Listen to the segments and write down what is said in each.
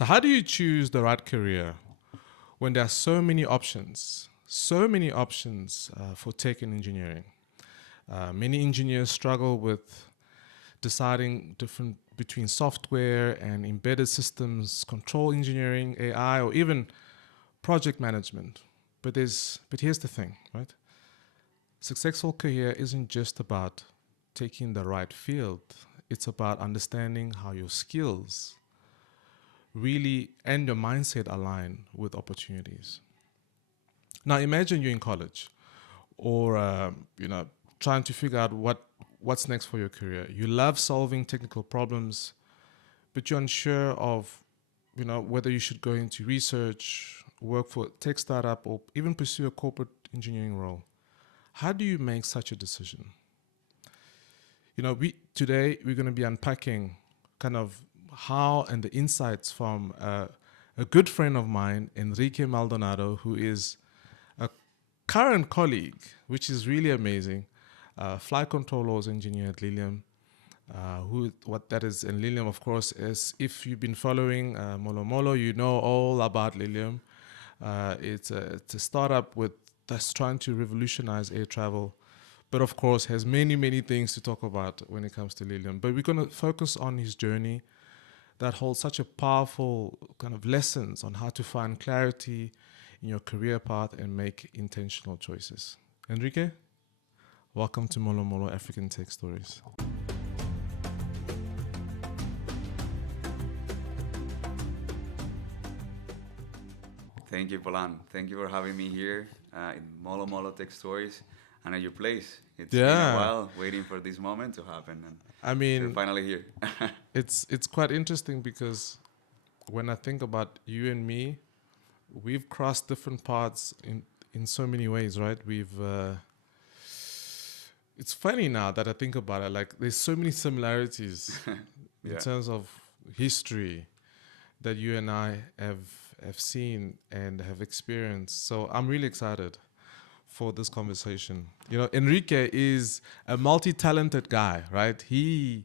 So how do you choose the right career when there are so many options for tech and engineering? Many engineers struggle with deciding different between software and embedded systems, control engineering, AI, or even project management. But here's the thing, right? Successful career isn't just about taking the right field. It's about understanding how your skills really and your mindset align with opportunities. Now imagine you're in college or trying to figure out what's next for your career. You love solving technical problems, but you're unsure of whether you should go into research, work for a tech startup, or even pursue a corporate engineering role. How do you make such a decision? We're going to be unpacking kind of how and the insights from a good friend of mine, Enrique Maldonado, who is a current colleague, which is really amazing, flight control laws engineer at Lilium. What that is in Lilium, of course, is if you've been following MoloMolo, you know all about Lilium. It's a startup that's trying to revolutionize air travel, but of course has many, many things to talk about when it comes to Lilium. But we're going to focus on his journey that holds such a powerful kind of lessons on how to find clarity in your career path and make intentional choices. Enrique, welcome to MoloMolo African Tech Stories. Thank you, Polan. Thank you for having me here in MoloMolo Tech Stories and at your place. It's been a while waiting for this moment to happen, and I you're mean, finally here. it's quite interesting because when I think about you and me, we've crossed different paths in so many ways, right? It's funny now that I think about it. Like, there's so many similarities in Yeah. terms of history that you and I have seen and have experienced. So I'm really excited for this conversation. Enrique is a multi-talented guy, right? He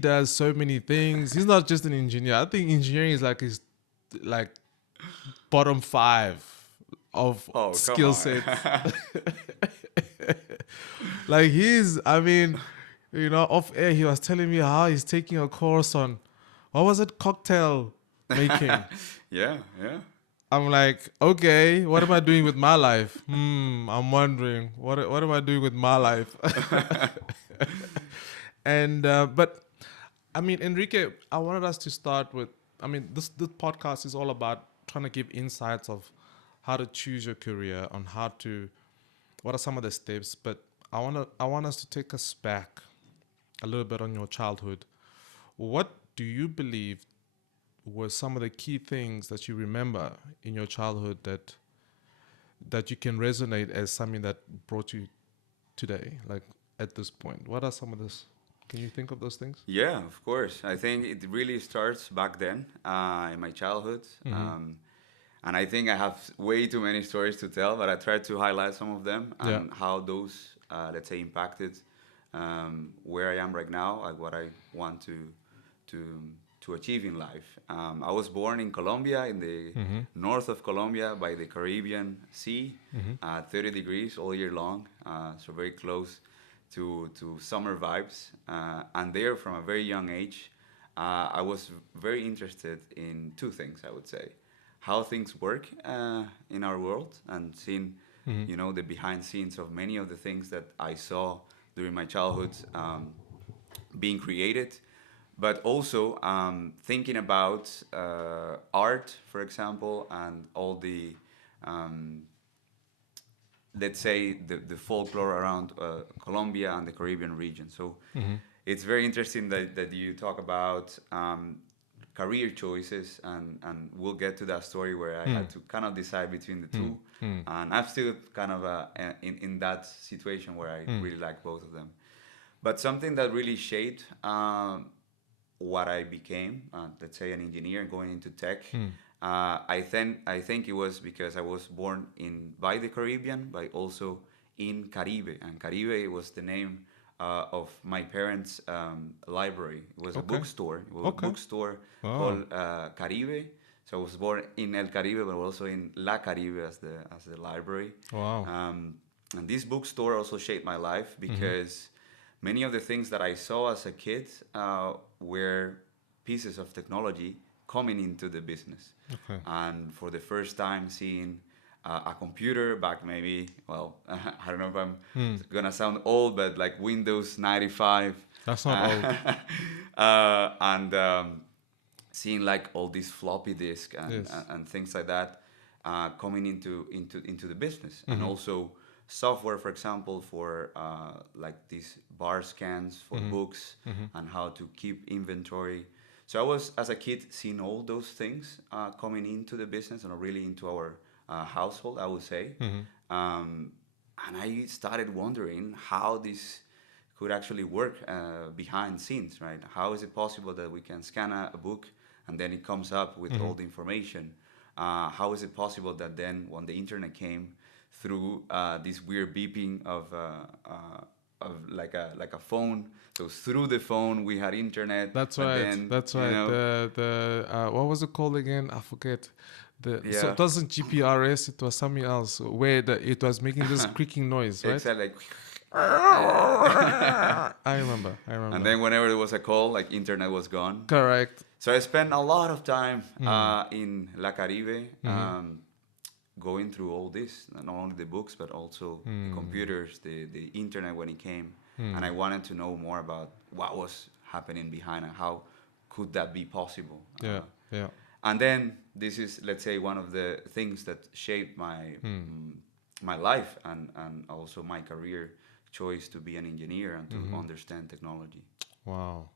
does so many things. He's not just an engineer. I think engineering is like his like bottom 5 of Oh, come skill on. sets. Like off air he was telling me how he's taking a course on what was it, cocktail making. Yeah, yeah. I'm like, okay, what am I doing with my life? I'm wondering what am I doing with my life? And but I mean, Enrique, I wanted us to start with. I mean, this podcast is all about trying to give insights of how to choose your career, on what are some of the steps. But I want us to take us back a little bit on your childhood. What do you believe were some of the key things that you remember in your childhood that you can resonate as something that brought you today, like at this point? What are some of this? Can you think of those things? Yeah, of course. I think it really starts back then in my childhood. And I think I have way too many stories to tell, but I tried to highlight some of them Yeah. and how those, let's say, impacted where I am right now and what I want to to achieve in life. I was born in Colombia, in the north of Colombia, by the Caribbean Sea, 30 degrees all year long, so very close to summer vibes. And there, from a very young age, I was very interested in two things, I would say: how things work in our world, and seeing, the behind scenes of many of the things that I saw during my childhood being created, but also thinking about art, for example, and all the let's say the folklore around Colombia and the Caribbean region. So it's very interesting that you talk about career choices, and we'll get to that story where I had to kind of decide between the two, and I'm still kind of in that situation where I really like both of them. But something that really shaped what I became, let's say an engineer going into tech, I think it was because I was born in by the Caribbean, but also in Caribe, and Caribe was the name of my parents' library. It was a Okay. bookstore. It was a Okay. bookstore Oh. called Caribe. So I was born in El Caribe, but also in La Caribe as the library. Wow. Um, and this bookstore also shaped my life Mm-hmm. because many of the things that I saw as a kid were pieces of technology coming into the business. Okay. And for the first time, seeing a computer back maybe, well, I don't know if I'm Hmm. gonna sound old, but like Windows 95, That's not old. uh, and seeing like all these floppy disk Yes. and things like that coming into the business, and Mm-hmm. also software, for example, for like these bar scans for Mm-hmm. books Mm-hmm. and how to keep inventory. So I was, as a kid, seeing all those things coming into the business and really into our household, I would say. Mm-hmm. Um, and I started wondering how this could actually work behind scenes, right? How is it possible that we can scan a book and then it comes up with Mm-hmm. all the information? How is it possible that then when the internet came through this weird beeping of like a phone, so through the phone we had internet, That's but right. then That's right. The what was it called again? I forget. So yeah, it wasn't GPRS. It was something else where it was making this creaking noise, right? exactly. Like, I remember. I and remember. then whenever there was a call, like internet was gone. Correct. So I spent a lot of time Mm. in La Caribe, Mm-hmm. going through all this, not only the books but also the Mm. computers, the internet when it came, and Mm. I wanted to know more about what was happening behind and how could that be possible. Yeah. Yeah. And then this is, let's say, one of the things that shaped Mm. my life and also my career choice to be an engineer and to Mm-hmm. understand technology. Wow.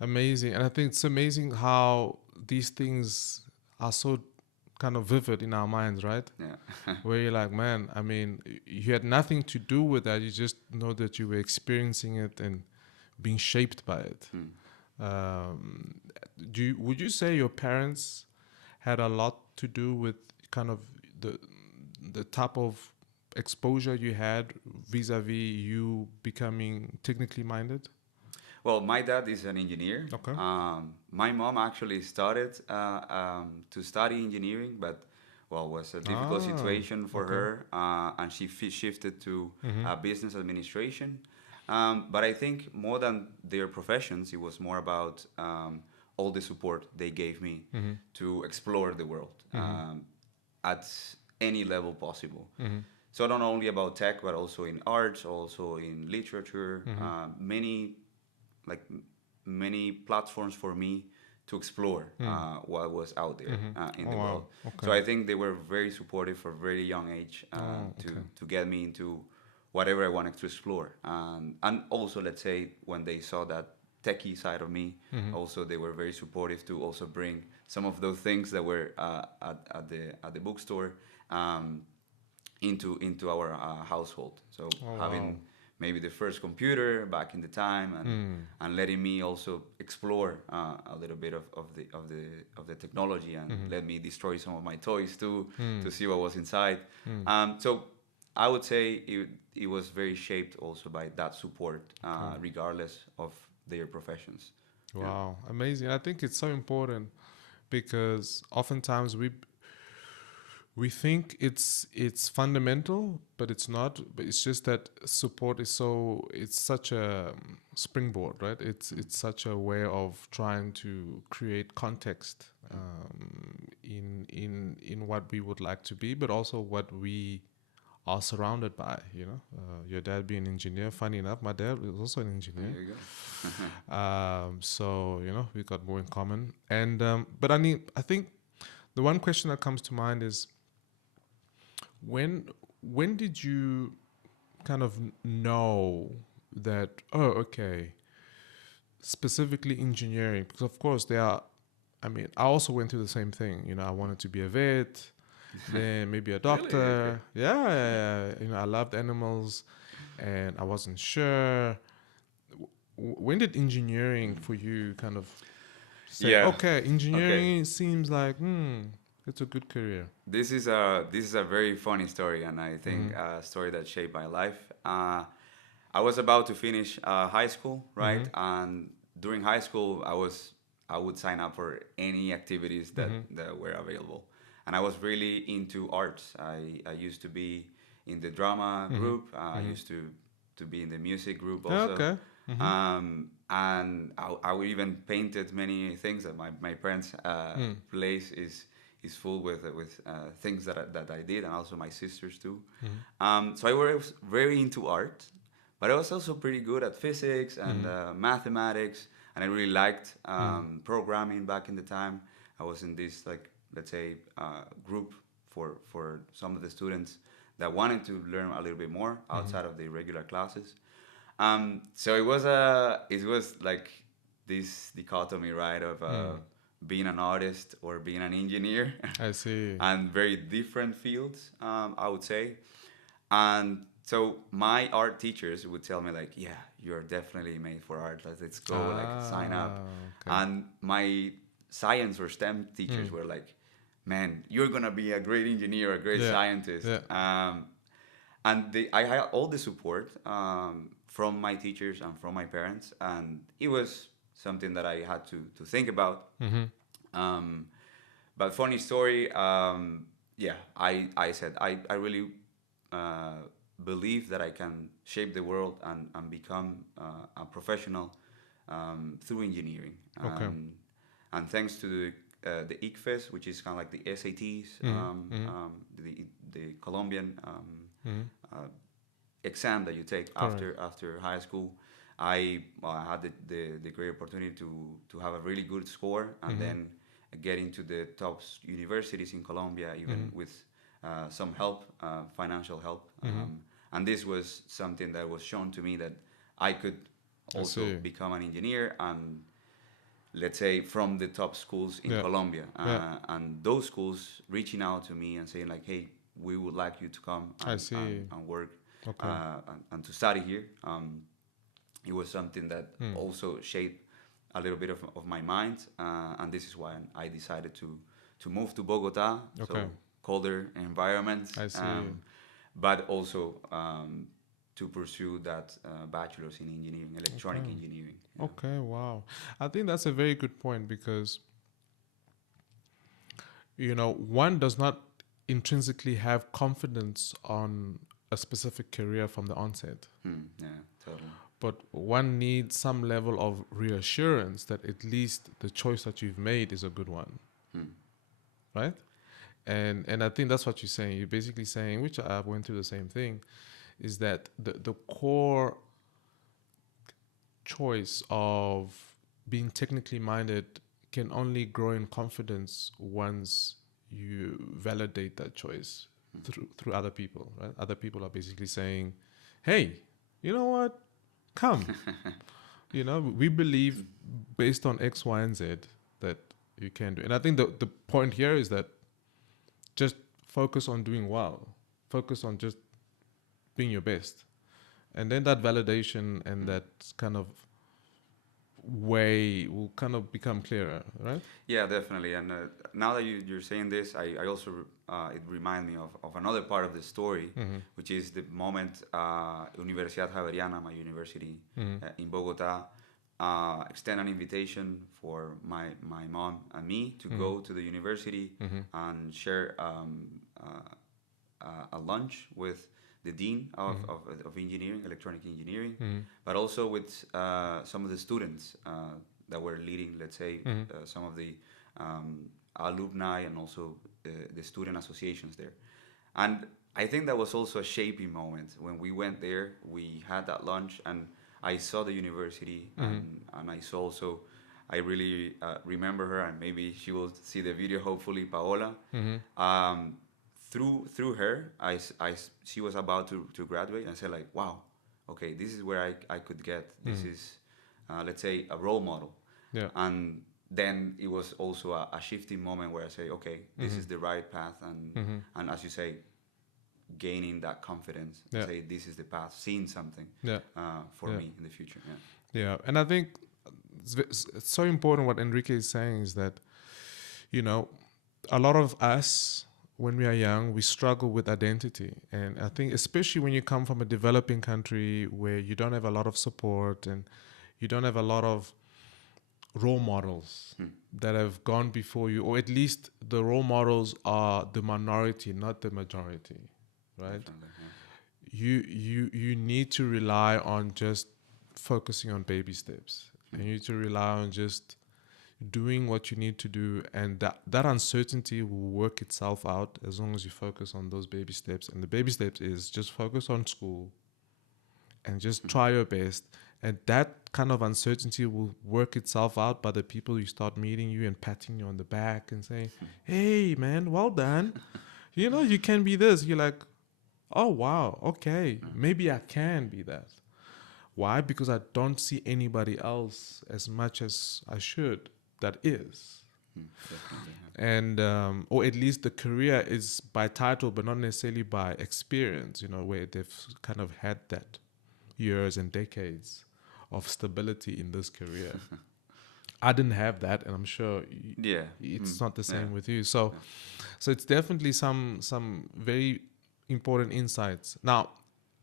Amazing. And I think it's amazing how these things are so kind of vivid in our minds, right? Yeah. Where you're like, man, I mean, you had nothing to do with that. You just know that you were experiencing it and being shaped by it. Hmm. Um, would you say your parents had a lot to do with kind of the the type of exposure you had vis-a-vis you becoming technically minded? Well, my dad is an engineer. Okay. My mom actually started to study engineering, but well, was a difficult Ah, situation for okay. her, and she shifted to Mm-hmm. business administration. But I think more than their professions, it was more about all the support they gave me Mm-hmm. to explore the world Mm-hmm. at any level possible. Mm-hmm. So not only about tech, but also in arts, also in literature, Mm-hmm. like many platforms for me to explore Mm. what was out there Mm-hmm. in Oh the wow. world. So Okay. I think they were very supportive from a very young age Oh, to okay. get me into whatever I wanted to explore. And also, let's say, when they saw that techie side of me, Mm-hmm. also they were very supportive to also bring some of those things that were at the bookstore um, into our household. So Oh wow. having maybe the first computer back in the time, Mm. and letting me also explore a little bit of the technology, and Mm-hmm. let me destroy some of my toys too Mm. to see what was inside. Mm. So I would say it was very shaped also by that support, Okay. regardless of their professions. Yeah. Wow. Amazing. I think it's so important because oftentimes we think it's fundamental, but it's not. But it's just that support is it's such a springboard, right? It's such a way of trying to create context in what we would like to be, but also what we are surrounded by. Your dad being an engineer. Funny enough, my dad was also an engineer. There you go. So we got more in common. And but I think the one question that comes to mind is when did you kind of know that, oh, okay, specifically engineering, because of course there are, I mean, I also went through the same thing. I wanted to be a vet, then maybe a Really? Okay. doctor. Yeah. I loved animals, and I wasn't sure. When did engineering for you kind of say, Yeah. okay, Okay. engineering seems like it's a good career? This is a very funny story, and I think Mm-hmm. a story that shaped my life. I was about to finish high school, right? Mm-hmm. And during high school, I would sign up for any activities that were available, and I was really into arts. I used to be in the drama Mm-hmm. group. I Mm-hmm. used to be in the music group Yeah, also, okay. Mm-hmm. and I would even painted many things. That my parents' Mm. place is full with things that I did, and also my sisters too. Mm-hmm. So I was very into art, but I was also pretty good at physics and Mm-hmm. mathematics, and I really liked Mm-hmm. programming back in the time. I was in this, like, let's say, group for some of the students that wanted to learn a little bit more Mm-hmm. outside of the regular classes. So it was like this dichotomy, right, of Mm. being an artist or being an engineer, I see. and very different fields, I would say. And so my art teachers would tell me, like, yeah, you're definitely made for art. Let's go, like, sign up. Ah, okay. And my science or STEM teachers Mm. were like, man, you're gonna be a great engineer, a great Yeah. scientist. Yeah. And I had all the support from my teachers and from my parents, and it was something that I had to think about. Mm-hmm. Um, but funny story, yeah, I said I really uh, believe that I can shape the world and become a professional through engineering. Okay. And thanks to the ICFES, which is kind of like the SATs, Mm-hmm. Mm-hmm. the Colombian Mm-hmm. uh, exam that you take Correct. after high school, I had the great opportunity to have a really good score, and Mm-hmm. then get into the top universities in Colombia, Mm-hmm. even with some help, financial help. Mm-hmm. And this was something that was shown to me, that I could I also see. become an engineer, and let's say from the top schools in Yeah. Colombia, Yeah. and those schools reaching out to me and saying, like, hey, we would like you to come I see. and work Okay. and to study here. It was something that Mm. also shaped a little bit of my mind, and this is why I decided to move to Bogota, Okay. so colder environment, I see. but also to pursue that bachelor's in engineering, electronic Okay. engineering. Yeah. Okay. Wow. I think that's a very good point because, one does not intrinsically have confidence on a specific career from the onset, Yeah, totally. but one needs some level of reassurance that at least the choice that you've made is a good one, Hmm. right? And I think that's what you're saying. You're basically saying, which I went through the same thing, is that the core choice of being technically minded can only grow in confidence once you validate that choice through other people, right? Other people are basically saying, "Hey, you know what? Come. We believe based on X, Y, and Z that you can do." And I think the point here is that just focus on doing well. Focus on just being your best. And then that validation and that kind of way will kind of become clearer, right? Yeah, definitely. And now that you're saying this, I also it reminds me of another part of the story, Mm-hmm. which is the moment Universidad Javeriana, my university Mm-hmm. in Bogota, extend an invitation for my mom and me to Mm-hmm. go to the university Mm-hmm. and share a lunch with the dean of engineering, electronic engineering, Mm-hmm. but also with some of the students that were leading, let's say, Mm-hmm. some of the alumni, and also the student associations there. And I think that was also a shaping moment when we went there. We had that lunch, and I saw the university, Mm-hmm. and I saw also. I really remember her, and maybe she will see the video. Hopefully, Paola. Mm-hmm. Um, through her, she was about to graduate, and I said, like, wow, okay, this is where I could get. This is, let's say, a role model. Yeah. And then it was also a shifting moment where I say, okay, this is the right path, and as you say, gaining that confidence, Yeah. say this is the path, seeing something Yeah. for Yeah. me in the future. Yeah. Yeah. And I think it's so important what Enrique is saying is that, a lot of us, when we are young, we struggle with identity. And I think, especially when you come from a developing country where you don't have a lot of support and you don't have a lot of role models that have gone before you, or at least the role models are the minority, not the majority, right? Definitely, yeah. You need to rely on just focusing on baby steps. And you need to rely on just doing what you need to do, and that uncertainty will work itself out as long as you focus on those baby steps. And the baby steps is just focus on school and just try your best. And that kind of uncertainty will work itself out by the people you start meeting you and patting you on the back and saying, hey man, well done, you can be this. You're like, oh wow, okay, maybe I can be that. Why? Because I don't see anybody else as much as I should that is. Definitely, And or at least the career is by title but not necessarily by experience, where they've kind of had that years and decades of stability in this career. I didn't have that, and I'm sure yeah. it's not the Yeah. same with you. So it's definitely some very important insights. Now,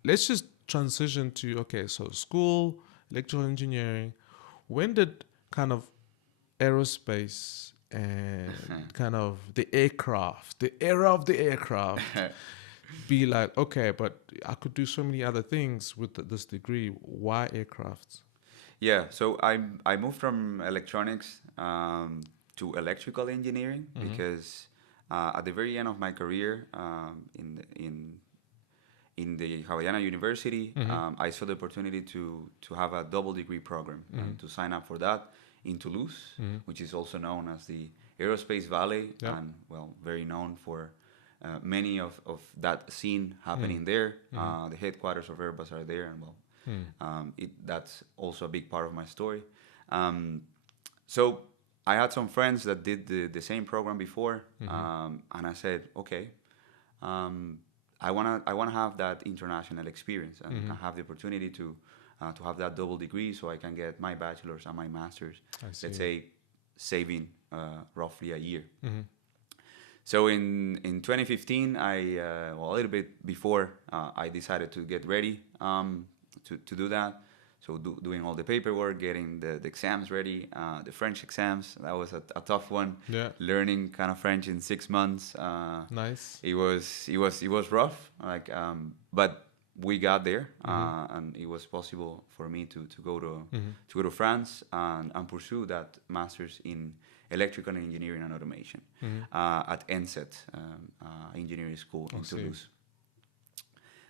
let's just transition to, okay, so school, electrical engineering. When did kind of aerospace and kind of the aircraft, the era of the aircraft, be like, okay, but I could do so many other things with this degree. Why aircraft? Yeah, so I moved from electronics to electrical engineering because at the very end of my career in the Havaiana University, I saw the opportunity to have a double degree program and to sign up for that in Toulouse, which is also known as the Aerospace Valley, Yeah. and well, very known for many of that scene happening there. The headquarters of Airbus are there, and well, that's also a big part of my story. So I had some friends that did the same program before, and I said, okay, I wanna have that international experience, and I have the opportunity to have that double degree, so I can get my bachelor's and my master's. I see. Let's say saving roughly a year. So in 2015, well, a little bit before, I decided to get ready to do that. So doing all the paperwork, getting the exams ready, the French exams, that was a tough one. Yeah. Learning kind of French in 6 months. Nice. It was rough, like, but we got there, and it was possible for me to go to France and pursue that master's in electrical engineering and automation at NCET engineering school in Toulouse.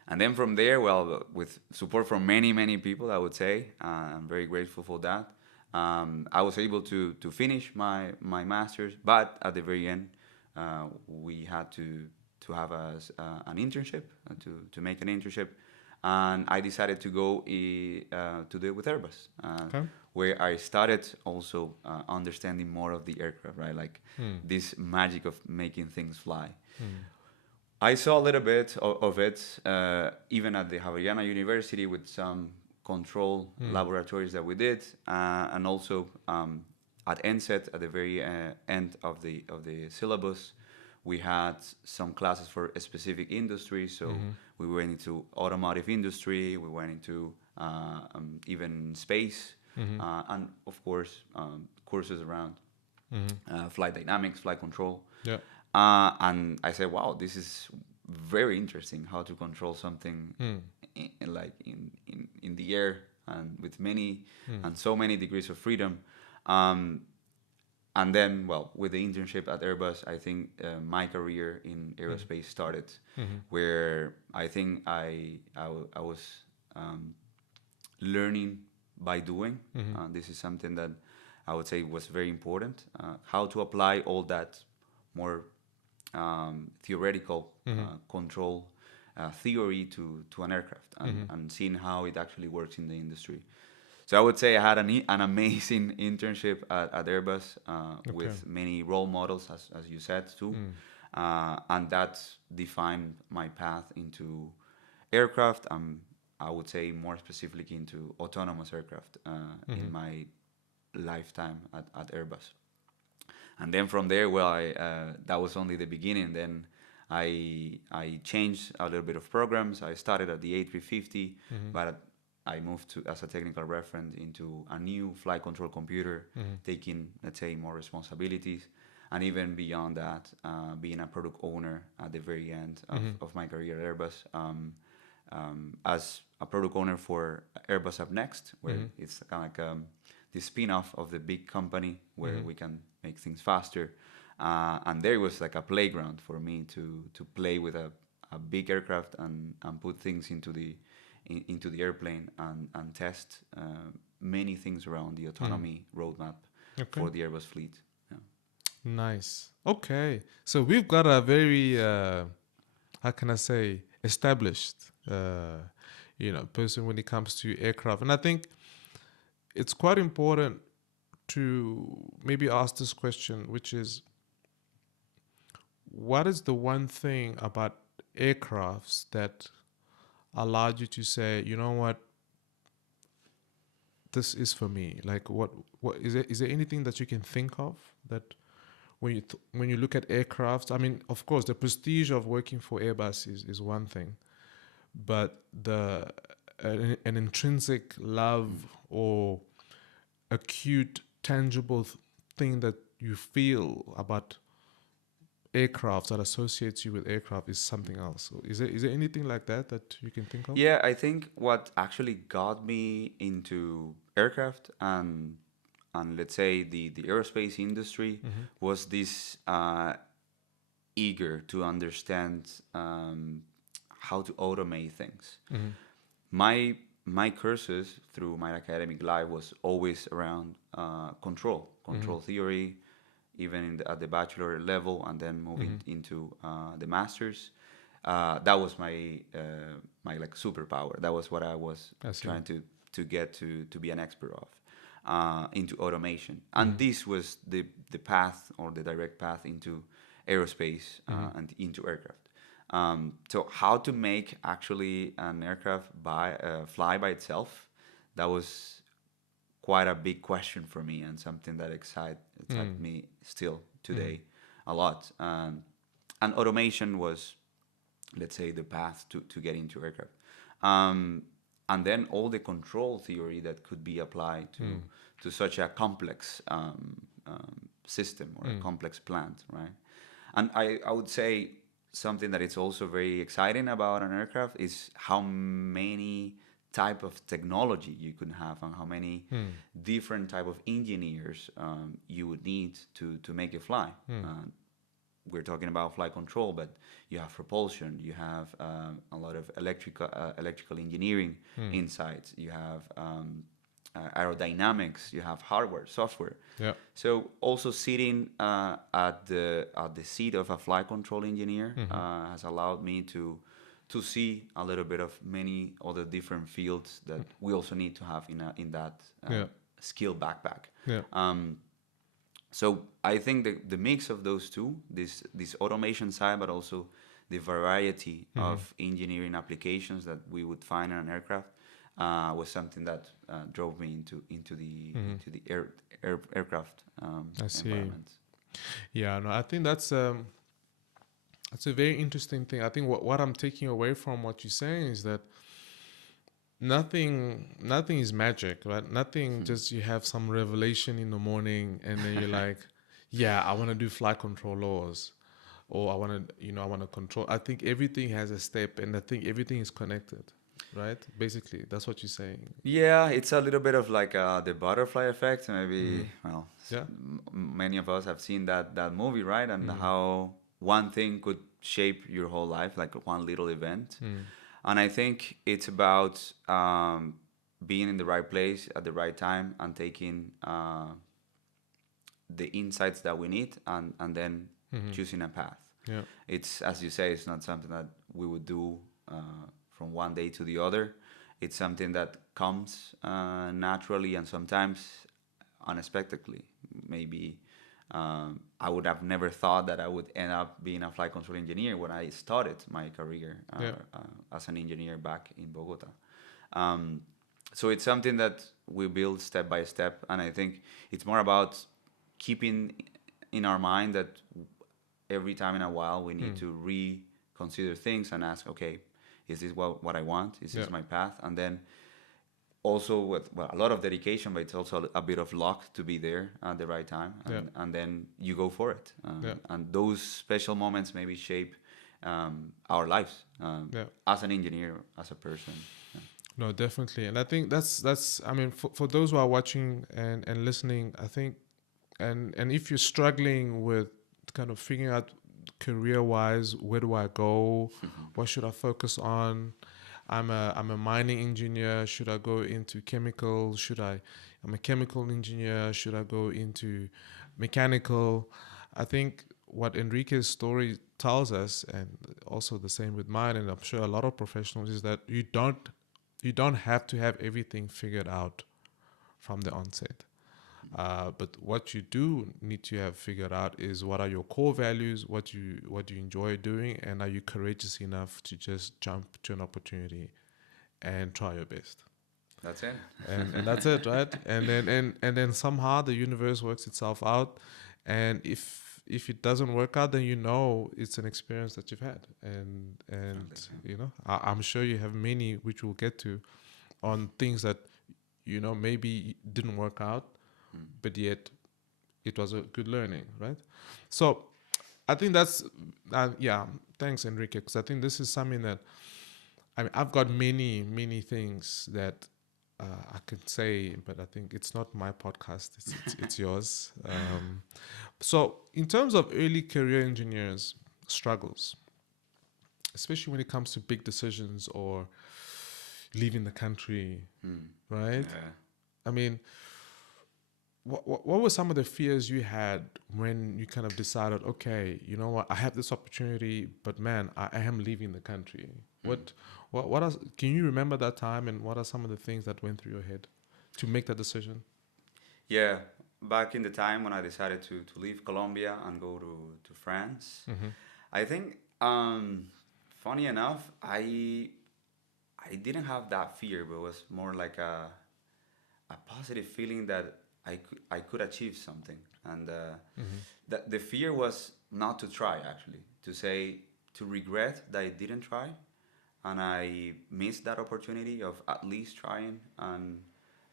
And then from there, well, with support from many people, I would say, I'm very grateful for that. I was able to finish my master's, but at the very end, we had to have an internship, to make an internship, and I decided to go to do it with Airbus, where I started also understanding more of the aircraft, right? Like this magic of making things fly. I saw a little bit of it, even at the Havaiana University with some control laboratories that we did, and also at NCET at the very end of the syllabus, we had some classes for a specific industry. So we went into automotive industry, we went into even space, and of course courses around flight dynamics, flight control. Yeah. And I said, wow, this is very interesting, how to control something in the air and with many and so many degrees of freedom. And then, well, with the internship at Airbus, I think my career in aerospace started, where I think I was learning by doing. This is something that I would say was very important, how to apply all that more theoretical control theory to an aircraft, and seeing how it actually works in the industry. So I would say I had an amazing internship at Airbus with many role models, as you said too, and that defined my path into aircraft. I would say more specifically into autonomous aircraft in my lifetime at Airbus. And then from there, well, that was only the beginning. Then I changed a little bit of programs. I started at the A350, but I moved to as a technical reference into a new flight control computer, taking, let's say, more responsibilities, and even beyond that, being a product owner at the very end of my career at Airbus. As a product owner for Airbus Up Next, where it's kind of like the spin-off of the big company where we can make things faster. And there was like a playground for me to play with a big aircraft and put things into the airplane and test many things around the autonomy roadmap for the Airbus fleet. Yeah. Nice. Okay. So we've got a very, how can I say, established, person when it comes to aircraft. And I think it's quite important to maybe ask this question, which is, what is the one thing about aircrafts that allowed you to say, you know what, this is for me? Like, what is there anything that you can think of that when you look at aircrafts? I mean, of course, the prestige of working for Airbus is one thing, but an intrinsic love or acute, tangible thing that you feel about aircraft that associates you with aircraft is something else. So is there anything like that you can think of? Yeah, I think what actually got me into aircraft and let's say the aerospace industry was this eager to understand how to automate things. My courses through my academic life was always around control theory, even at the bachelor level, and then moving into the masters. That was my my like superpower. That was what I was trying to get to be an expert of into automation. And this was the path or the direct path into aerospace and into aircraft. So how to make actually an aircraft fly by itself, that was quite a big question for me and something that excites me still today a lot. And automation was, let's say, the path to get into aircraft. And then all the control theory that could be applied to such a complex system or a complex plant, right? And I would say something that is also very exciting about an aircraft is how many type of technology you could have and how many different type of engineers you would need to make it fly. We're talking about flight control, but you have propulsion, you have a lot of electrical engineering insights, you have aerodynamics, you have hardware, software. Yeah. So also sitting at the seat of a flight control engineer has allowed me to see a little bit of many other different fields that we also need to have in that skill backpack. Yeah. So I think the mix of those two, this automation side, but also the variety of engineering applications that we would find in an aircraft, was something that drove me into the aircraft environment. Yeah, no, I think that's a very interesting thing. I think what I'm taking away from what you're saying is that nothing is magic, right? Nothing just you have some revelation in the morning and then you're like, yeah, I want to do flight control laws, or I want to control. I think everything has a step, and I think everything is connected, right? Basically, that's what you're saying. Yeah, it's a little bit of like the butterfly effect. Maybe, well, many of us have seen that movie, right? And how one thing could shape your whole life, like one little event. And I think it's about being in the right place at the right time and taking the insights that we need and then choosing a path. Yeah. It's, as you say, it's not something that we would do from one day to the other. It's something that comes naturally and sometimes unexpectedly. Maybe I would have never thought that I would end up being a flight control engineer when I started my career as an engineer back in Bogota. So it's something that we build step by step, and I think it's more about keeping in our mind that every time in a while we need to reconsider things and ask, okay, is this what I want? Is this my path? And then also with a lot of dedication, but it's also a bit of luck to be there at the right time, and then you go for it. And those special moments maybe shape our lives as an engineer, as a person. No, definitely. And I think that's I mean, for those who are watching and listening, I think, and if you're struggling with kind of figuring out career wise, where do I go? What should I focus on? I'm a mining engineer. Should I go into chemicals? I'm a chemical engineer. Should I go into mechanical? I think what Enrique's story tells us, and also the same with mine, and I'm sure a lot of professionals, is that you don't have to have everything figured out from the onset. But what you do need to have figured out is what are your core values, what you enjoy doing, and are you courageous enough to just jump to an opportunity and try your best. That's it. And that's it, right? And then somehow the universe works itself out, and if it doesn't work out, then it's an experience that you've had, and I'm sure you have many, which we'll get to, on things that maybe didn't work out, but yet it was a good learning, right? So I think that's thanks, Enrique, because I think this is something that I've got many things that I could say, but I think it's not my podcast, it's yours. So in terms of early career engineers struggles, especially when it comes to big decisions or leaving the country, right? Yeah. I mean, what were some of the fears you had when you kind of decided, okay, you know what, I have this opportunity, but man, I am leaving the country? Can you remember that time, and what are some of the things that went through your head to make that decision? Yeah, back in the time when I decided to leave Colombia and go to France, I think, funny enough, I didn't have that fear, but it was more like a positive feeling that I could achieve something, and the fear was not to try, actually, to regret that I didn't try, and I missed that opportunity of at least trying and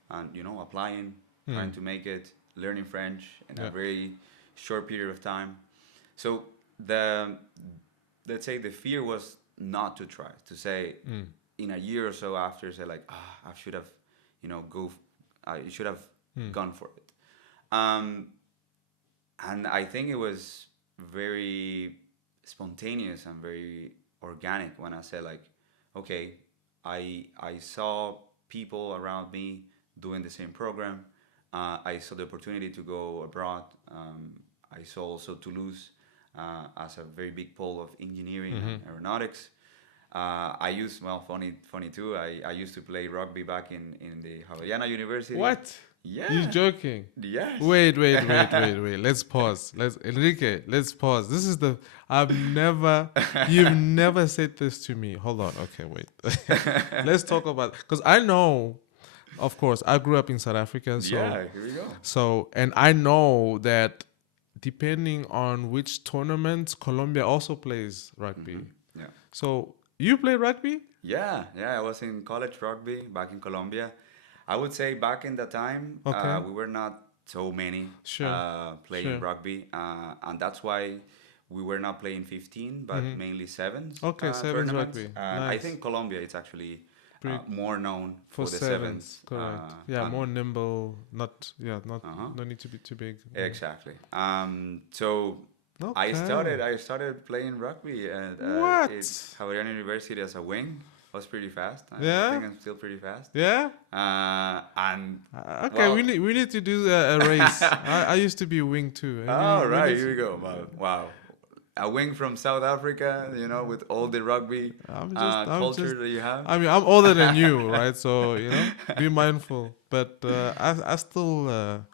applying, trying to make it, learning French in a very short period of time. So let's say the fear was not to try, to say in a year or so after, say like, I should have, I should have gone for it. And I think it was very spontaneous and very organic when I said like, okay, I saw people around me doing the same program. I saw the opportunity to go abroad. I saw also Toulouse as a very big pole of engineering and aeronautics. I used, funny too, I used to play rugby back in the Javeriana University. What? Yeah. You're joking? Yes. Wait. Let's pause. Enrique, let's pause. You've never said this to me. Hold on. Okay, wait. Let's talk about, because I know, of course, I grew up in South Africa. So, yeah, here we go. So, and I know that depending on which tournament, Colombia also plays rugby. Yeah. So, you play rugby? Yeah. I was in college rugby back in Colombia. I would say back in the time, we were not so many playing rugby, and that's why we were not playing 15, but mainly sevens. Okay, sevens rugby. Nice. I think Colombia is actually more known for the sevens. sevens. Correct. More nimble. No need to be too big. Exactly. So I started playing rugby at Javeriana University as a wing. Was pretty fast. I think I'm still pretty fast. Yeah. Okay, we need to do a race. I used to be a wing too. Right, here we go. Wow. A wing from South Africa, with all the rugby culture that you have. I mean, I'm older than you, right? So be mindful. But I still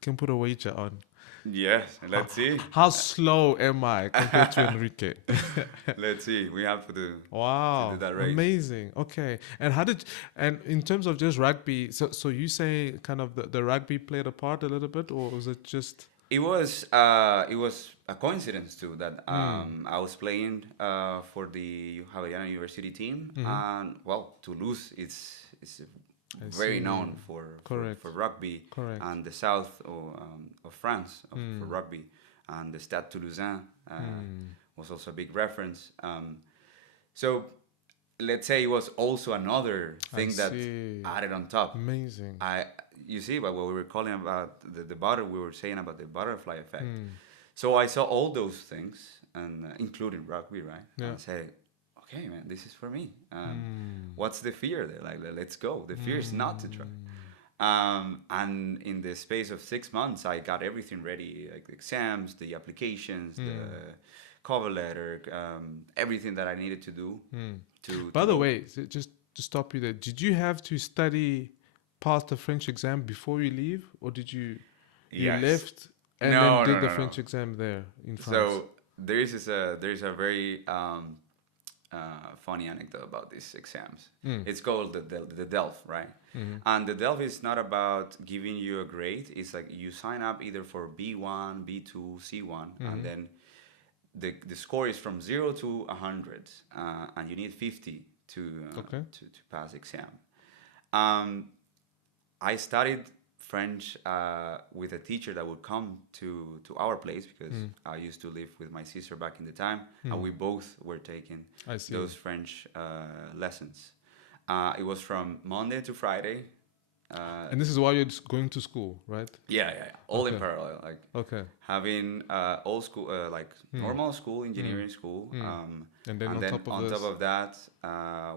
can put a wager on. Yes, let's see. How slow am I compared to Enrique? Let's see. We have to do. Wow, to do that race. Amazing. Okay, and in terms of just rugby, so you say kind of the rugby played a part a little bit, or was it just? It was a coincidence too that I was playing for the Javeriana University team, Mm-hmm. and well, Toulouse is I very see. known for Correct. rugby, Correct. and the south of France for Mm. rugby, and the Stade Toulousain Mm. was also a big reference. So let's say it was also another I thing that see. added on top. Amazing. I You see, but what we were calling about we were saying about the butterfly effect. Mm. So I saw all those things, and including rugby, right? Yeah. And say, okay, man, this is for me. Mm. What's the fear there? Like, let's go. The fear is not to try. Mm. And in the space of 6 months, I got everything ready, like the exams, the applications, the Mm. cover letter, everything that I needed to do Mm. to By the go. way, just to stop you there, did you have to study pass the French exam before you leave, or did you Yes. left and then No, did no, the no, no. French exam there in France? So there is a very funny anecdote about these exams. Mm. It's called the DELF, right? Mm. And the DELF is not about giving you a grade. It's like you sign up either for B1, B2, C1, and then the score is from 0 to 100, and you need 50 Okay. to pass exam. Um, I studied French with a teacher that would come to our place because I used to live with my sister back in the time, and we both were taking I see. those French lessons. It was from Monday to Friday. And this is why you're just going to school, right? Yeah, all in Okay. parallel, like Okay. having old school, like normal school, engineering school, And then and on then top of on top this, of that,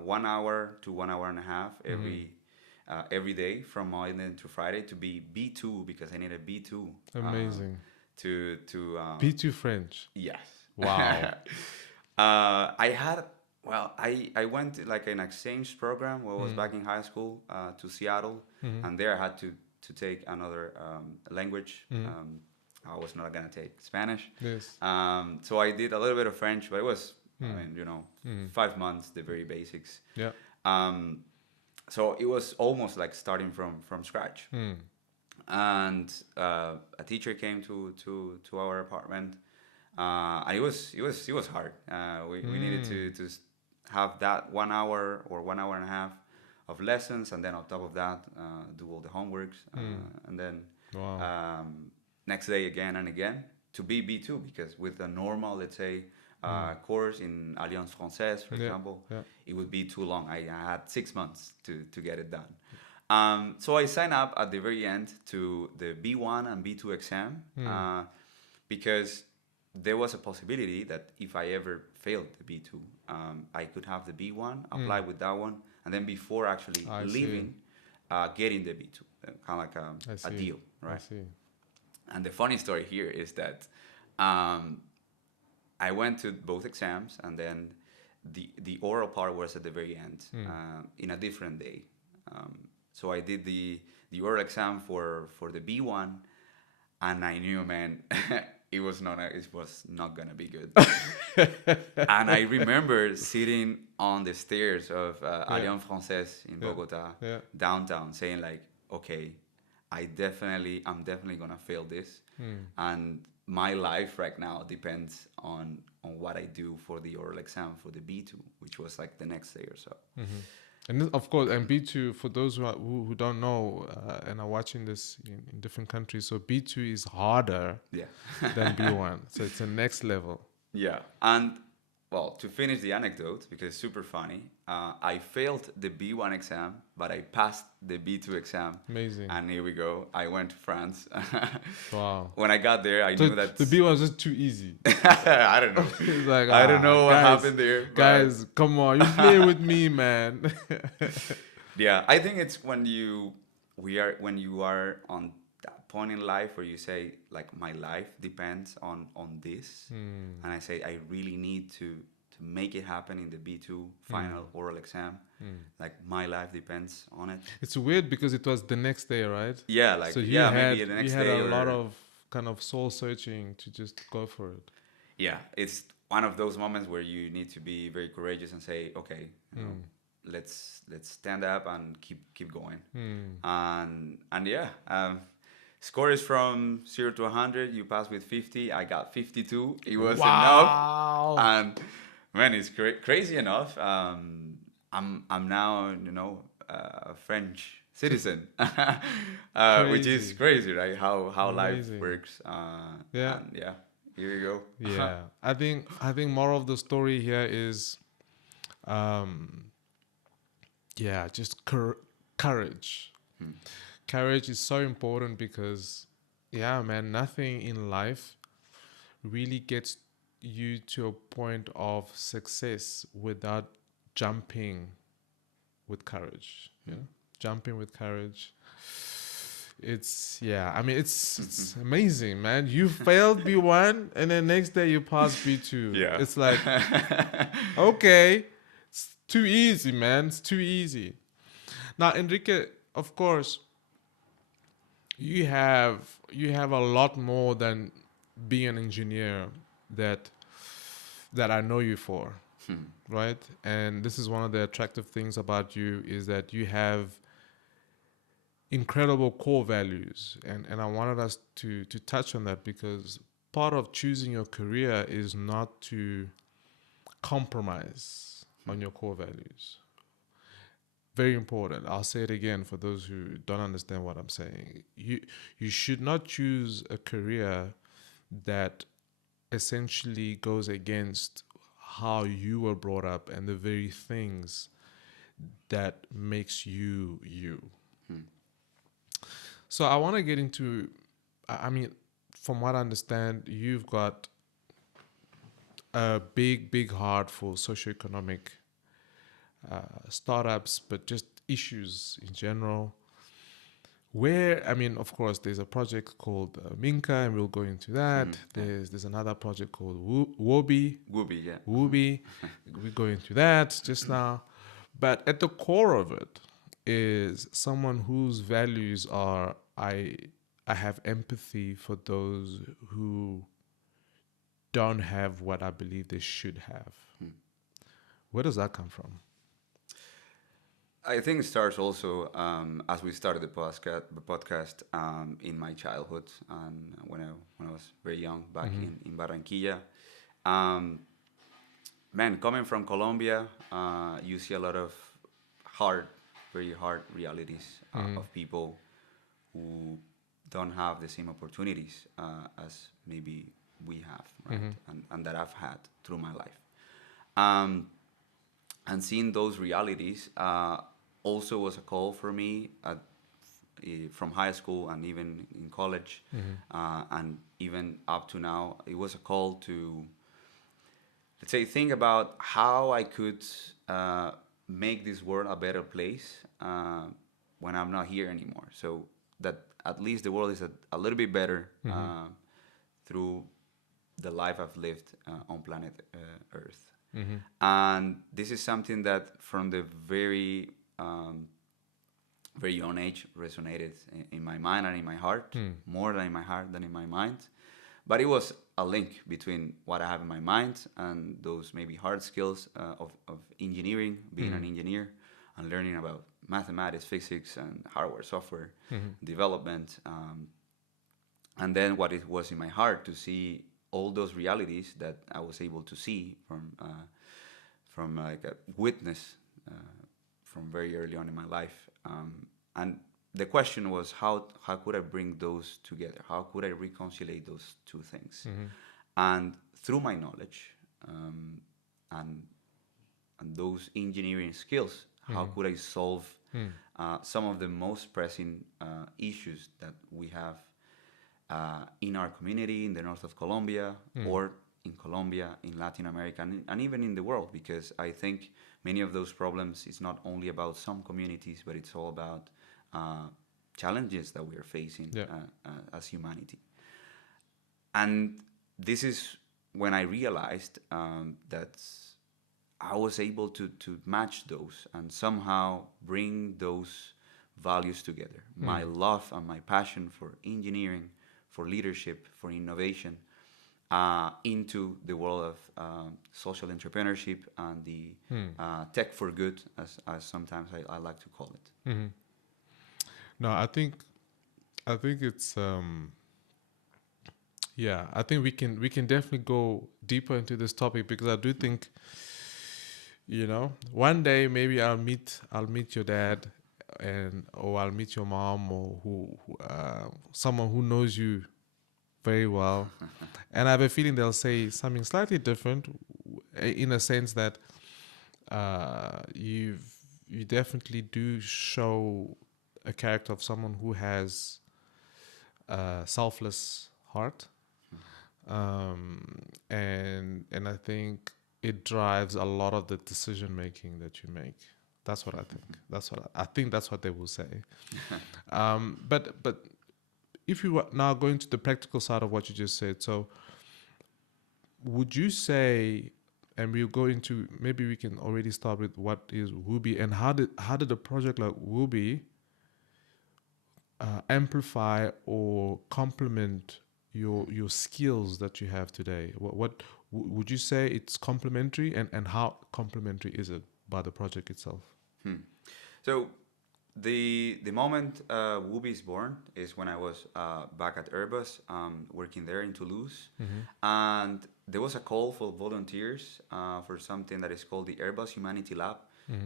1 hour to 1 hour and a half every day from Monday to Friday to be B2 because I need a B2 amazing. to B2 French. yes. Wow. I had I went like an exchange program when I was back in high school to Seattle, and there I had to take another language. I was not gonna take Spanish. Yes. So I did a little bit of French, but it was, I mean, 5 months, the very basics. Yeah. So it was almost like starting from scratch. And a teacher came to our apartment, and it was hard. We needed to have that 1 hour or 1 hour and a half of lessons, and then on top of that, do all the homeworks, and then Wow. next day again and again to be B2 because with a normal, let's say, course in Alliance Française, for Yeah. example, Yeah. it would be too long. I had 6 months to get it done. So I signed up at the very end to the B1 and B2 exam because there was a possibility that if I ever failed the B2, I could have the B1, apply with that one, and then before actually I see. leaving, getting the B2, kind of like I a see. deal, I right? see. And the funny story here is that I went to both exams, and then the oral part was at the very end in a different day. So I did the oral exam for the B1, and I knew, man, it was not gonna be good. And I remember sitting on the stairs of Alliance Française in Bogota, Yeah. downtown, saying like, okay, I'm definitely gonna fail this, and my life right now depends on what I do for the oral exam for the B2, which was like the next day or so. And this, of course, and B2 for those who don't know and are watching this in different countries. So B2 is harder Yeah. than B1. So it's the next level. Yeah, and well, to finish the anecdote, because it's super funny, I failed the B1 exam, but I passed the B2 exam. Amazing. And here we go. I went to France. Wow. When I got there, I So knew that the B1 was just too easy. I don't know. It's like, I don't know what guys, happened there. But Guys, come on, you play with me, man. yeah, I think it's when you are on that point in life where you say like my life depends on this, and I say I really need to make it happen in the B2 final oral exam. Like my life depends on it. It's weird because it was the next day, right? Yeah, like So maybe the next you had day a lot or of kind of soul searching to just go for it. yeah, it's one of those moments where you need to be very courageous and say, okay, let's stand up and keep going. And yeah, Score is from 0 to 100. You pass with 50. I got 52. It was enough. Wow. And man, it's crazy enough. I'm now, a French citizen, which is Crazy. crazy, right? How life Amazing. works. Yeah. And yeah, here you go. Yeah. I think more of the story here is um yeah, just courage. Hmm. Courage is so important because yeah, man, nothing in life really gets you to a point of success without jumping with courage. You know, jumping with courage. It's yeah. I mean, it's amazing, man. You failed B1, and then next day you pass B2. Yeah. It's like okay, it's too easy, man. It's too easy. Now, Enrique, of course, you have you have a lot more than being an engineer that that I know you for, Hmm. right? And this is one of the attractive things about you is that you have incredible core values, and I wanted us to touch on that because part of choosing your career is not to compromise on your core values. Very important. I'll say it again for those who don't understand what I'm saying. You should not choose a career that essentially goes against how you were brought up and the very things that makes you you. Hmm. So I want to get into I mean from what I understand you've got a big heart for socioeconomic startups but just issues in general. Where I mean, of course, there's a project called Minka, and we'll go into Hmm. that. Yeah. There's another project called Wobi, Whoopi, yeah. Woobi. We go into that just now, but at the core of it is someone whose values are I have empathy for those who don't have what I believe they should have. Hmm. Where does that come from? I think it starts also as we started the podcast in my childhood and when I was very young back in Barranquilla. Um, Man, coming from Colombia, you see a lot of hard, very hard realities of people who don't have the same opportunities as maybe we have, right? And that I've had through my life. Um, and seeing those realities also was a call for me from high school and even in college, and even up to now. It was a call to, let's say, think about how I could make this world a better place when I'm not here anymore. So that at least the world is a little bit better through the life I've lived on planet Earth. And this is something that from the very young age resonated in my mind and in my heart, more than in my heart than in my mind. But it was a link between what I have in my mind and those maybe hard skills of engineering, being an engineer, and learning about mathematics, physics, and hardware, software development. And then what it was in my heart to see all those realities that I was able to see from like a witness from very early on in my life. And the question was how could I bring those together? How could I reconcile those two things? And through my knowledge and those engineering skills, how could I solve some of the most pressing issues that we have in our community in the north of Colombia, or in Colombia, in Latin America, and even in the world, because I think many of those problems is not only about some communities, but it's all about challenges that we are facing Yeah. as humanity. And this is when I realized that I was able to match those and somehow bring those values together. My love and my passion for engineering, for leadership, for innovation, into the world of social entrepreneurship and the tech for good, as sometimes I like to call it. No, I think I think it's yeah. I think we can definitely go deeper into this topic because I do think one day maybe I'll meet your dad, and or I'll meet your mom, or someone who knows you very well, and I have a feeling they'll say something slightly different, in a sense that you definitely do show a character of someone who has a selfless heart, and I think it drives a lot of the decision making that you make. That's what I think. I think that's what they will say. But if you were now going to the practical side of what you just said, so would you say, and we'll go into, maybe we can already start with what is Woobi, and how did a project like Woobi amplify or complement your skills that you have today? What would you say it's complementary, and how complementary is it by the project itself? Hmm. So the moment Woobi is born is when I was back at Airbus, working there in Toulouse, and there was a call for volunteers for something that is called the Airbus Humanity Lab.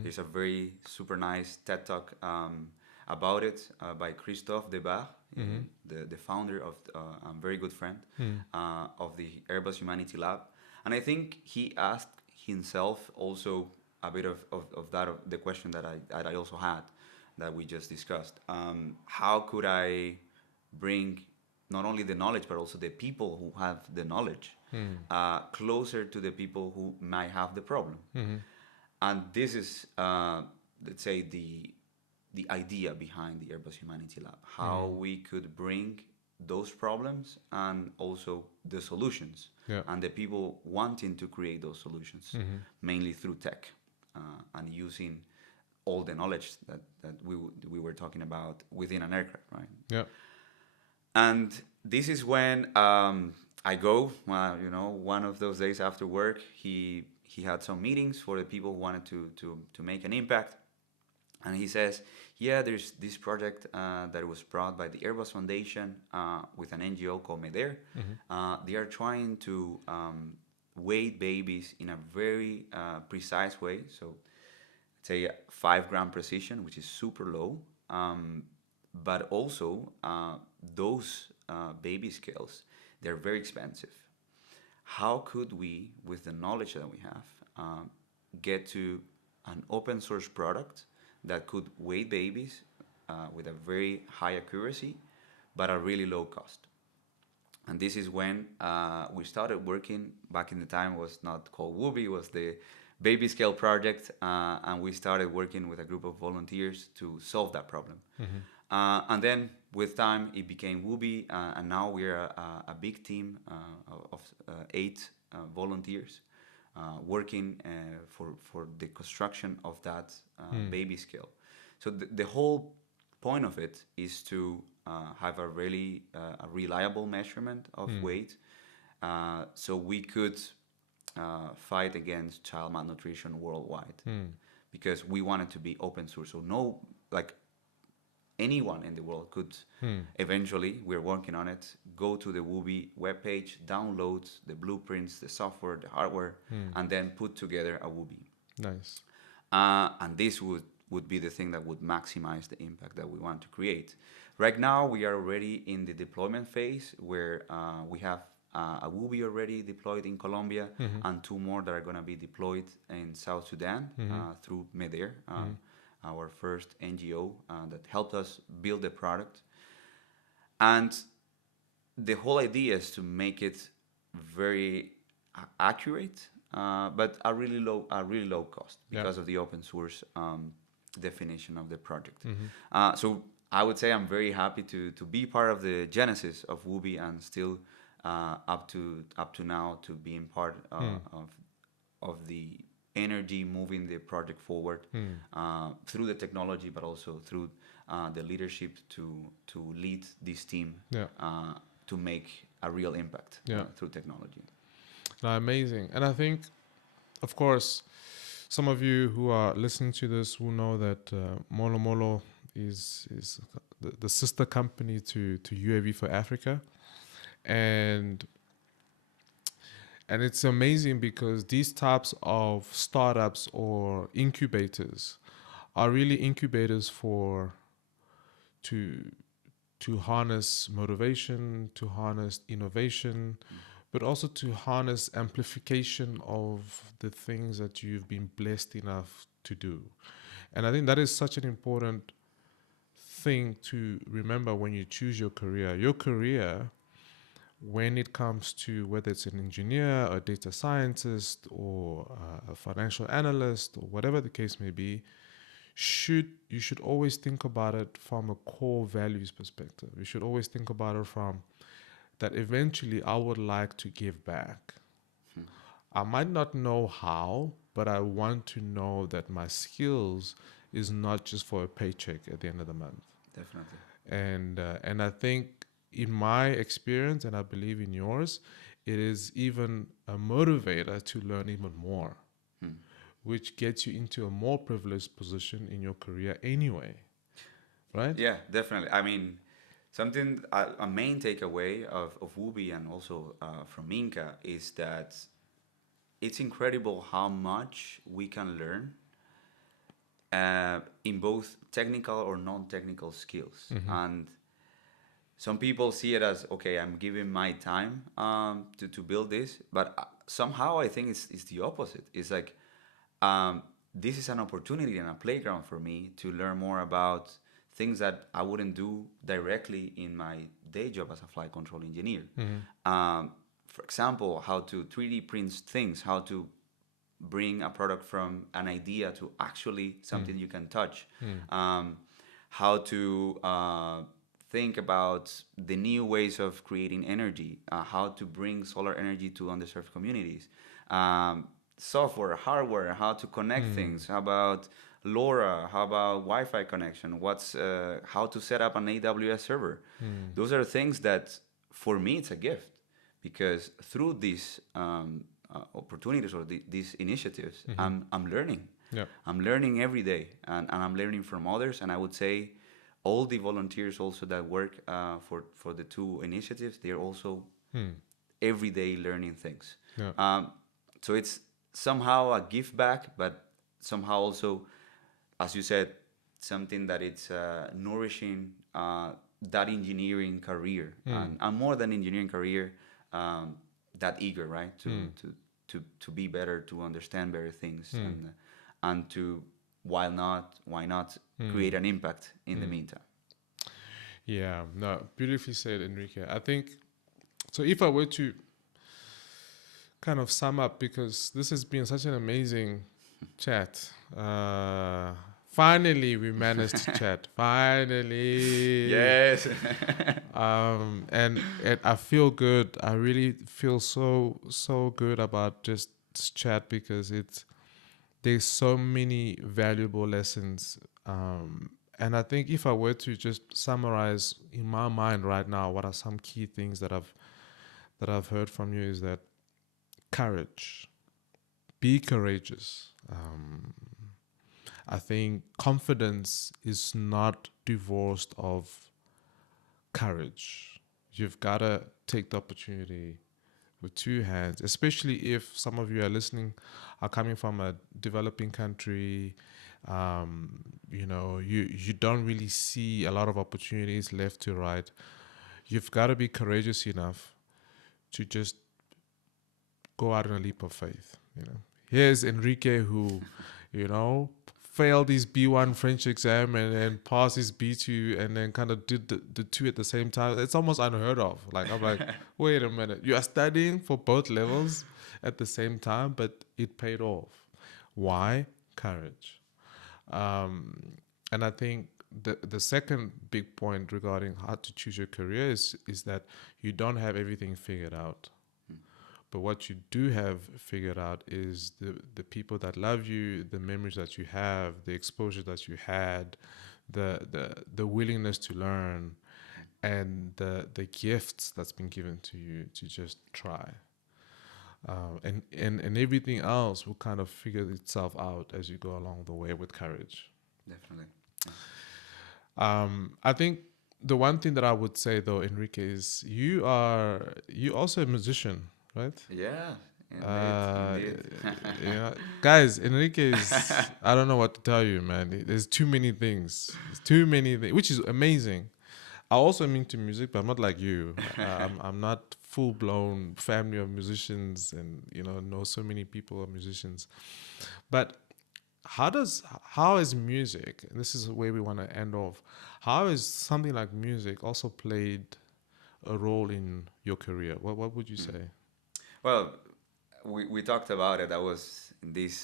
There's a very super nice TED talk about it by Christophe Debar, the founder of, a very good friend of the Airbus Humanity Lab. And I think he asked himself also a bit of that, of the question that I also had, that we just discussed. How could I bring not only the knowledge, but also the people who have the knowledge closer to the people who might have the problem? And this is, let's say, the idea behind the Airbus Humanity Lab, how we could bring those problems and also the solutions, Yeah. and the people wanting to create those solutions, mainly through tech, and using all the knowledge that we were talking about within an aircraft, right? Yeah. And this is when I go, one of those days after work, he had some meetings for the people who wanted to make an impact. And he says, yeah, there's this project that was brought by the Airbus Foundation with an NGO called MEDER. They are trying to weigh babies in a very precise way. So, say 5-gram precision, which is super low. But also, those baby scales, they're very expensive. How could we, with the knowledge that we have, get to an open source product that could weigh babies with a very high accuracy, but a really low cost? And this is when we started working. Back in the time, it was not called Woobi, it was the Baby Scale Project, and we started working with a group of volunteers to solve that problem. And then with time, it became Woobi, and now we're a big team of 8 volunteers working for the construction of that baby scale. So the whole point of it is to have a really a reliable measurement of weight, so we could fight against child malnutrition worldwide, because we want it to be open source. So no, like, anyone in the world could eventually, we're working on it, go to the Woobi webpage, download the blueprints, the software, the hardware, and then put together a Woobi. Nice. And this would be the thing that would maximize the impact that we want to create. Right now, we are already in the deployment phase, where we have a Woobi already deployed in Colombia, and 2 more that are going to be deployed in South Sudan through MEDER, our first NGO that helped us build the product. And the whole idea is to make it very accurate, but a really low cost, because of the open source definition of the project. So I would say I'm very happy to be part of the genesis of Woobi, and still up to now to being part of the energy moving the project forward through the technology, but also through the leadership to lead this team to make a real impact through technology. Amazing. And I think, of course, some of you who are listening to this will know that MoloMolo is the sister company to UAV for Africa, and it's amazing because these types of startups or incubators are really incubators for to to harness motivation, to harness innovation, but also to harness amplification of the things that you've been blessed enough to do. And I think that is such an important thing to remember when you choose your career. Your career, when it comes to whether it's an engineer, a data scientist, or a financial analyst, or whatever the case may be, you should always think about it from a core values perspective. You should always think about it from that eventually I would like to give back. I might not know how, but I want to know that my skills is not just for a paycheck at the end of the month. Definitely. And I think in my experience, and I believe in yours, it is even a motivator to learn even more, which gets you into a more privileged position in your career anyway, right? Yeah, definitely. I mean, something a main takeaway of Wubi and also from Inca is that it's incredible how much we can learn in both technical or non-technical skills. And some people see it as, okay, I'm giving my time to build this, but somehow I think it's the opposite. It's like this is an opportunity and a playground for me to learn more about things that I wouldn't do directly in my day job as a flight control engineer. For example, how to 3D print things, how to bring a product from an idea to actually something you can touch, how to think about the new ways of creating energy, how to bring solar energy to underserved communities, software, hardware, how to connect things, how about LoRa, how about Wi-Fi connection, how to set up an AWS server. Those are things that for me it's a gift, because through these opportunities or these initiatives, I'm learning. Yeah. I'm learning every day, and I'm learning from others. And I would say all the volunteers also that work for the two initiatives, they're also every day learning things. Yeah. So it's somehow a give back, but somehow also, as you said, something that it's nourishing that engineering career, and more than engineering career, that eager, right, to be better, to understand better things, and to why not create an impact in the meantime. Yeah, no, beautifully said, Enrique. I think so. If I were to kind of sum up, because this has been such an amazing chat. Finally, we managed to chat. Finally. Yes. And I feel good. I really feel so good about just this chat, because there's so many valuable lessons. And I think if I were to just summarize in my mind right now, what are some key things that I've heard from you is that courage, be courageous. I think confidence is not divorced of courage. You've got to take the opportunity with two hands, especially if some of you are listening are coming from a developing country. You don't really see a lot of opportunities left to right. You've got to be courageous enough to just go out on a leap of faith. Here's Enrique, who failed his B1 French exam and then passed his B2 and then kind of did the two at the same time. It's almost unheard of. I'm like, wait a minute, you are studying for both levels at the same time, but it paid off. Why? Courage. And I think the second big point regarding how to choose your career is that you don't have everything figured out. But what you do have figured out is the people that love you, the memories that you have, the exposure that you had, the willingness to learn, and the gifts that's been given to you to just try. And everything else will kind of figure itself out as you go along the way with courage. Definitely. I think the one thing that I would say though, Enrique, is you also a musician, right? Yeah, indeed, Uh, indeed. yeah, guys, Enrique is, I don't know what to tell you, man. There's too many things. There's too many things, which is amazing. I also am into music, but I'm not like you. I'm not full blown family of musicians, and know so many people are musicians. But how is music? And this is where we want to end off. How is something like music also played a role in your career? What would you Mm. say? Well, we talked about it. I was in this,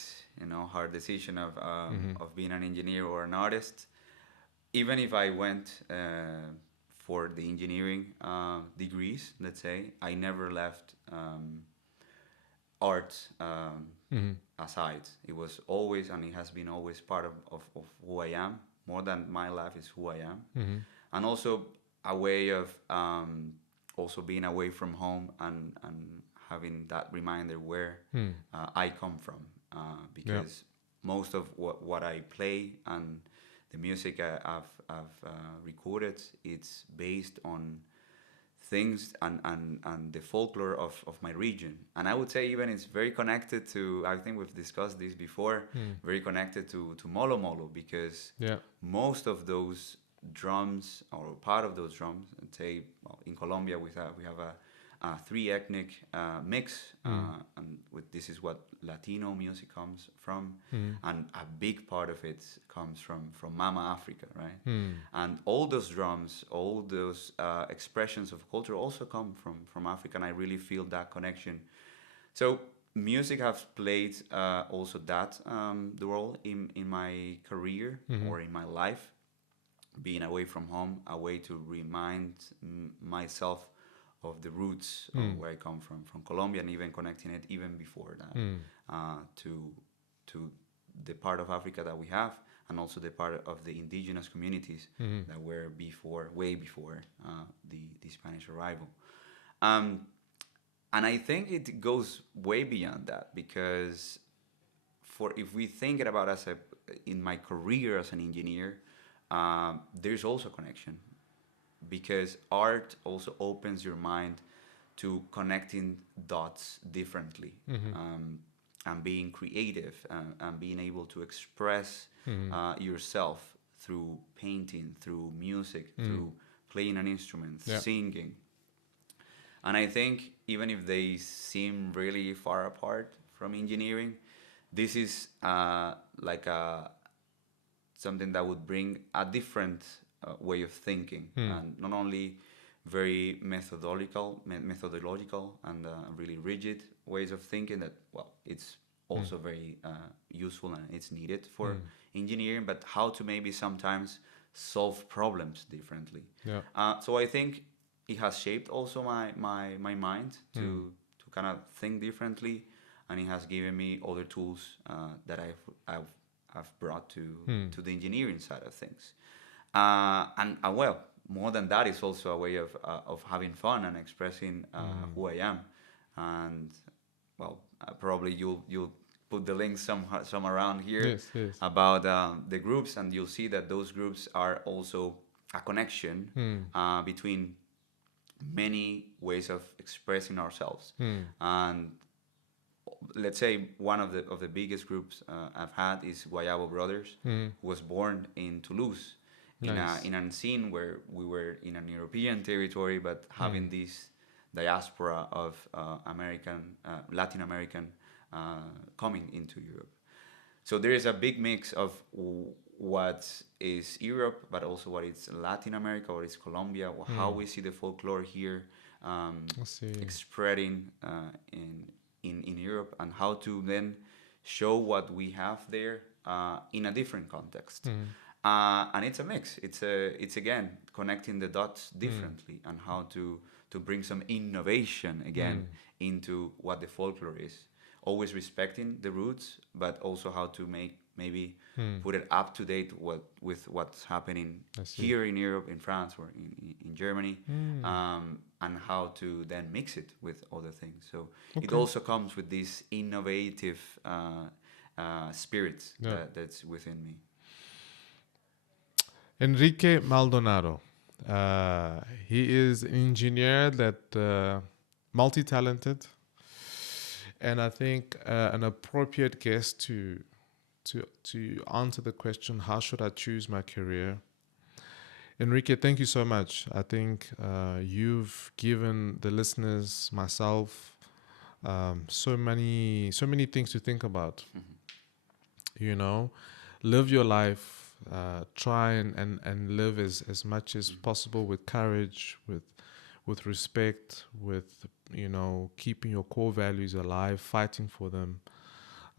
hard decision Mm-hmm. of being an engineer or an artist. Even if I went for the engineering degrees, let's say, I never left art Mm-hmm. aside. It was always, and it has been always part of who I am. More than my life is who I am. Mm-hmm. And also a way of also being away from home and having that reminder where Mm. I come from. Yeah. Because most of what I play and the music I've recorded, it's based on things and the folklore of my region. And I would say even it's very connected to, I think we've discussed this before, Mm. very connected to MoloMolo, because Yeah. most of those drums or part of those drums, let's say, well, in Colombia we have a three ethnic mix, Mm. and this is what Latino music comes from, Mm. and a big part of it comes from Mama Africa, right? Mm. And all those drums, all those expressions of culture also come from Africa, and I really feel that connection. So music has played also that the role in my career Mm-hmm. or in my life, being away from home, a way to remind myself of the roots of Mm. where I come from Colombia, and even connecting it even before that Mm. to the part of Africa that we have, and also the part of the indigenous communities Mm-hmm. that were way before the Spanish arrival. Um, and I think it goes way beyond that, because for if we think it about as a in my career as an engineer, there's also connection, because art also opens your mind to connecting dots differently, Mm-hmm. and being creative, and being able to express Mm-hmm. yourself through painting, through music, Mm. through playing an instrument, Yeah. singing. And I think even if they seem really far apart from engineering, this is like something that would bring a different way of thinking, Mm. and not only very methodological and really rigid ways of thinking that, well, it's Mm. also very useful and it's needed for Mm. engineering, but how to maybe sometimes solve problems differently. Yeah. So I think it has shaped also my mind Mm. to kind of think differently, and it has given me other tools that I've brought Mm. to the engineering side of things. And well, more than that, it's also a way of having fun and expressing Mm. who I am. And well, probably you'll put the link some around here Yes. Yes. about the groups, and you'll see that those groups are also a connection Mm. between many ways of expressing ourselves. Mm. And let's say one of the biggest groups I've had is Guayabo Brothers, Mm. who was born in Toulouse, Nice. in a scene where we were in an European territory, but Mm. having this diaspora of Latin American coming into Europe. So there is a big mix of what is Europe, but also what is Latin America, what is Colombia, how Mm. we see the folklore here, I see. spreading in Europe, and how to then show what we have there in a different context. Mm. And it's a mix. It's again connecting the dots Mm. differently, and how to bring some innovation again Mm. into what the folklore is, always respecting the roots, but also how to make maybe Mm. put it up to date with what's happening I see. here in Europe, in France, or in Germany, Mm. and how to then mix it with other things. So it Okay. also comes with this innovative spirit Yeah. that's within me. Enrique Maldonado. He is an engineer that multi-talented, and I think an appropriate guest to answer the question, how should I choose my career? Enrique, thank you so much. I think you've given the listeners, myself, so many things to think about. You know, live your life. Try and live as much as possible with courage, with respect, with keeping your core values alive, fighting for them,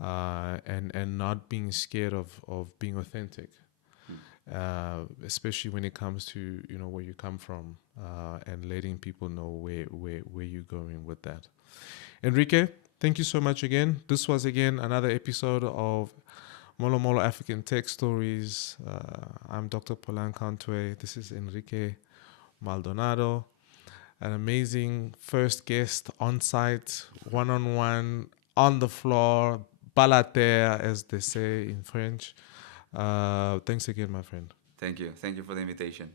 and not being scared of being authentic. Especially when it comes to where you come from, and letting people know where you're going with that. Enrique, thank you so much again. This was again another episode of MoloMolo African Tech Stories. I'm Dr. Polan Cantwe. This is Enrique Maldonado, an amazing first guest on site, one-on-one, on the floor, balater, as they say in French. Thanks again, my friend. Thank you for the invitation.